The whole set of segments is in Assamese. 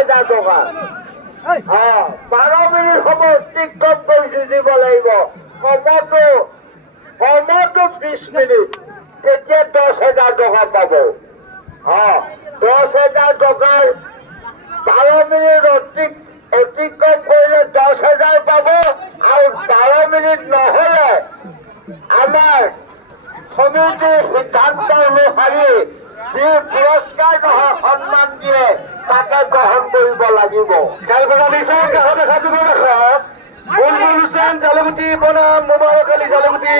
10,000 টকা 12 মিনিট সময় অতিক্ৰম কৰি যুঁজিব লাগিব কমতো 20 মিনিট তেতিয়া 10,000 টকা পাব 10,000 টকাৰ 12 মিনিট অতিক্ৰম কৰিলে 10,000 পাব আৰু 12 মিনিট নহলে আমাৰ সমিতিৰ সিদ্ধান্ত অনুসৰি যি পুৰস্কাৰ নহয় সন্মান দিয়ে তাকে গ্ৰহণ কৰিব লাগিব খেলখনত নিশ্চয় কাষতে সাজু কৰি ৰাখক বুলবুল হুছেইন জালুগুটি বনাম মোবাৰক আলী জালুগুটি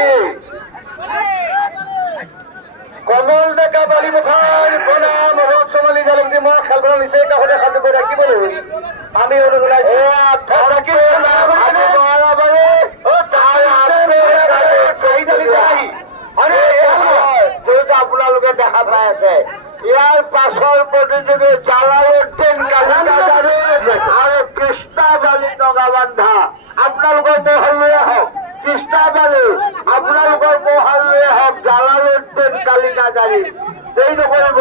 কমল ডেকা বালি পথাৰ বনাম অৰূপ চমালী জালুগুটি মই খেলখনত নিশ্চয় কাষতে সাজু কৰি ৰাখিব লাগিব আমি আপোনালোকে দেখা পাই আছে ইয়াৰ পাছৰ প্ৰতিযোগী জালালুদ্দিন কালিকাজাৰী আৰু কৃষ্ণা বালি নগাবান্ধা আপোনালোকৰ মহল লৈ আহক কৃষ্ণা বালি আপোনালোকৰ মহল লৈ আহক জালালুদ্দিন কালিকাজাৰী দেৰি নকৰিব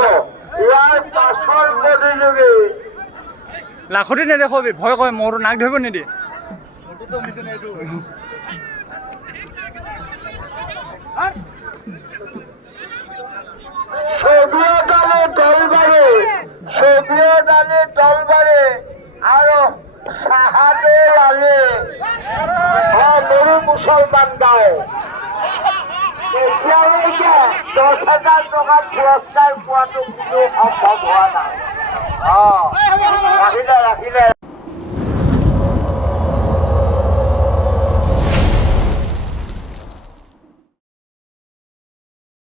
ইয়াৰ পাছৰ প্ৰতিযোগী লাখতে নেদেখবি ভয় কৰে মোৰ নাক ধৰিব নিদিয়ে সোভিয়েত আলী দলবাৰী আৰু চাহাদুল আলী মৰু মুছলমান গাঁও এতিয়ালৈকে 10,000 টকা পুৰস্কাৰ পোৱাটো কোনো সম্ভৱ হোৱা নাই ৰাখিলে